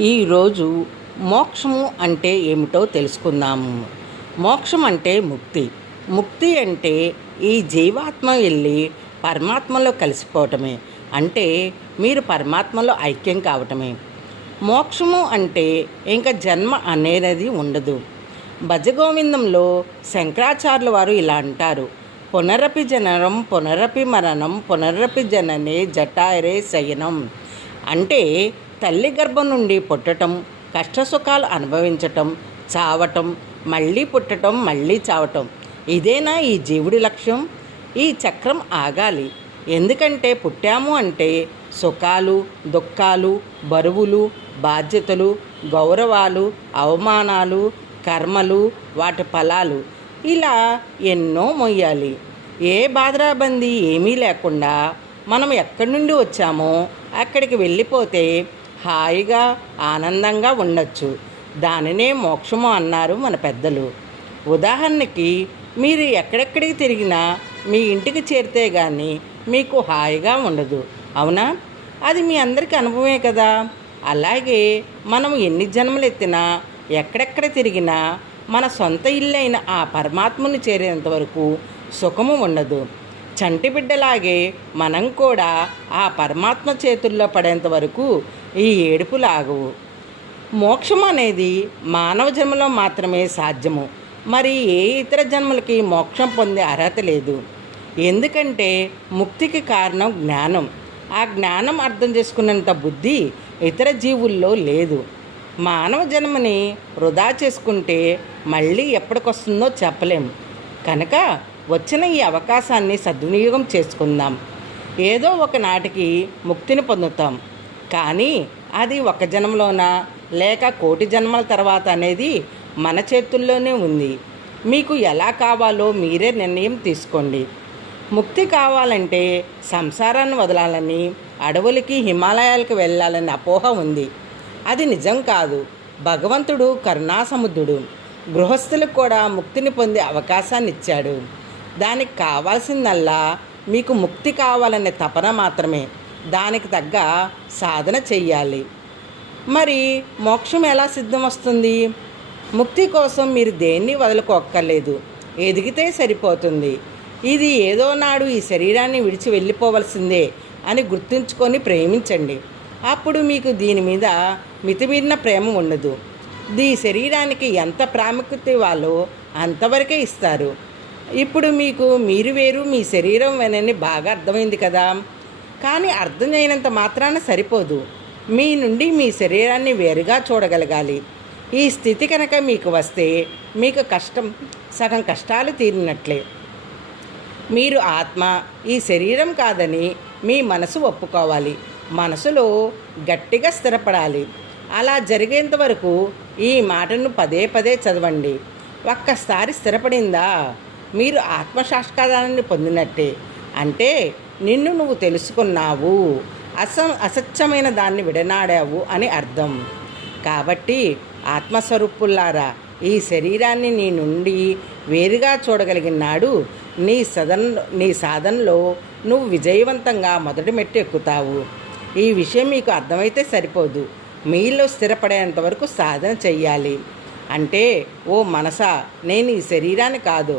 ఈరోజు మోక్షము అంటే ఏమిటో తెలుసుకుందాము. మోక్షం అంటే ముక్తి. ముక్తి అంటే ఈ జీవాత్మ వెళ్ళి పరమాత్మలో కలిసిపోవటమే. అంటే మీరు పరమాత్మలో ఐక్యం కావటమే. మోక్షము అంటే ఇంకా జన్మ అనేది ఉండదు. భజగోవిందంలో శంకరాచార్యుల వారు ఇలా అంటారు: పునరపి జననం పునరపి మరణం పునరపి జననే జటాయరే శయనం. అంటే తల్లి గర్భం నుండి పుట్టటం, కష్టసుఖాలు అనుభవించటం, చావటం, మళ్ళీ పుట్టటం, మళ్ళీ చావటం, ఇదేనా ఈ జీవుడి లక్ష్యం? ఈ చక్రం ఆగాలి. ఎందుకంటే పుట్టాము అంటే సుఖాలు, దుఃఖాలు, బరువులు, బాధ్యతలు, గౌరవాలు, అవమానాలు, కర్మలు, వాటి ఫలాలు, ఇలా ఎన్నో మొయ్యాలి. ఏ బాధరాబందీ ఏమీ లేకుండా మనం ఎక్కడి నుండి వచ్చామో అక్కడికి వెళ్ళిపోతే హాయిగా ఆనందంగా ఉండొచ్చు. దానినే మోక్షము అన్నారు మన పెద్దలు. ఉదాహరణకి మీరు ఎక్కడెక్కడికి తిరిగినా మీ ఇంటికి చేరితే కానీ మీకు హాయిగా ఉండదు, అవునా? అది మీ అందరికీ అనుభవమే కదా. అలాగే మనం ఎన్ని జన్మలు ఎత్తినా ఎక్కడెక్కడ తిరిగినా మన సొంత ఇల్లు అయిన ఆ పరమాత్మను చేరేంత వరకు సుఖము ఉండదు. చంటి బిడ్డలాగే మనం కూడా ఆ పరమాత్మ చేతుల్లో పడేంత వరకు ఈ ఏడుపులు ఆగవు. మోక్షం అనేది మానవ జన్మలో మాత్రమే సాధ్యము. మరి ఏ ఇతర జన్మలకి మోక్షం పొందే అర్హత లేదు. ఎందుకంటే ముక్తికి కారణం జ్ఞానం. ఆ జ్ఞానం అర్థం చేసుకున్నంత బుద్ధి ఇతర జీవుల్లో లేదు. మానవ జన్మని వృధా చేసుకుంటే మళ్ళీ ఎప్పటికొస్తుందో చెప్పలేం. కనుక వచ్చిన ఈ అవకాశాన్ని సద్వినియోగం చేసుకుందాం. ఏదో ఒక నాటికి ముక్తిని పొందుతాం. కానీ అది ఒక జన్మలోనా లేక కోటి జన్మల తర్వాత అనేది మన చేతుల్లోనే ఉంది. మీకు ఎలా కావాలో మీరే నిర్ణయం తీసుకోండి. ముక్తి కావాలంటే సంసారాన్ని వదలాలని, అడవులకి హిమాలయాలకు వెళ్ళాలని అపోహ ఉంది. అది నిజం కాదు. భగవంతుడు కరుణాసముద్రుడు. గృహస్థులకు కూడా ముక్తిని పొందే అవకాశాన్ని ఇచ్చాడు. దానికి కావాల్సిందల్లా మీకు ముక్తి కావాలనే తపన మాత్రమే. దానికి తగ్గ సాధన చెయ్యాలి. మరి మోక్షం ఎలా సిద్ధం వస్తుంది? ముక్తి కోసం మీరు దేన్ని వదులుకోక్కర్లేదు, ఎదిగితే సరిపోతుంది. ఇది ఏదో నాడు ఈ శరీరాన్ని విడిచి వెళ్ళిపోవలసిందే అని గుర్తుంచుకొని ప్రేమించండి. అప్పుడు మీకు దీని మీద మితిమీరిన ప్రేమ ఉండదు. ఈ శరీరానికి ఎంత ప్రాముఖ్యత ఇవ్వాలో అంతవరకే ఇస్తారు. ఇప్పుడు మీకు మీరు వేరు, మీ శరీరం వేనని బాగా అర్థమైంది కదా. కానీ అర్థం అయినంత మాత్రాన సరిపోదు. మీ నుండి మీ శరీరాన్ని వేరుగా చూడగలగాలి. ఈ స్థితి కనుక మీకు వస్తే మీకు సగం కష్టాలు తీరినట్లే. మీరు ఆత్మ, ఈ శరీరం కాదని మీ మనసు ఒప్పుకోవాలి. మనసులో గట్టిగా స్థిరపడాలి. అలా జరిగేంత వరకు ఈ మాటను పదే పదే చదవండి. ఒక్కసారి స్థిరపడిందా మీరు ఆత్మసాక్షాత్కారాన్ని పొందినట్టే. అంటే నిన్ను నువ్వు తెలుసుకున్నావు, అసత్యమైన దాన్ని విడనాడావు అని అర్థం. కాబట్టి ఆత్మస్వరూపుల్లారా, ఈ శరీరాన్ని నీ నుండి వేరుగా చూడగలిగిన నాడు నీ సాధనలో నువ్వు విజయవంతంగా మొదటి మెట్టు ఎక్కుతావు. ఈ విషయం మీకు అర్థమైతే సరిపోదు. మీలో స్థిరపడేంత వరకు సాధన చెయ్యాలి. అంటే ఓ మనసా, నేను ఈ శరీరాన్ని కాదు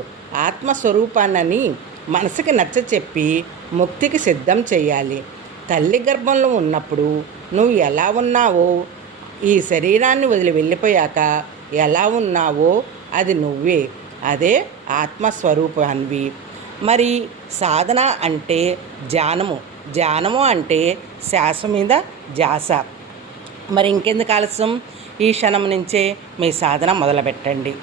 ఆత్మస్వరూపాన్నని మనసుకి నచ్చ చెప్పి ముక్తికి సిద్ధం చేయాలి. తల్లి గర్భంలో ఉన్నప్పుడు నువ్వు ఎలా ఉన్నావో, ఈ శరీరాన్ని వదిలి వెళ్ళిపోయాక ఎలా ఉన్నావో అది నువ్వే. అదే ఆత్మస్వరూపాన్వి. మరి సాధన అంటే ధ్యానము అంటే శ్వాస మీద ధ్యాస. మరి ఇంకెందుకు ఆలస్యం? ఈ క్షణం నుంచే మీ సాధన మొదలుపెట్టండి.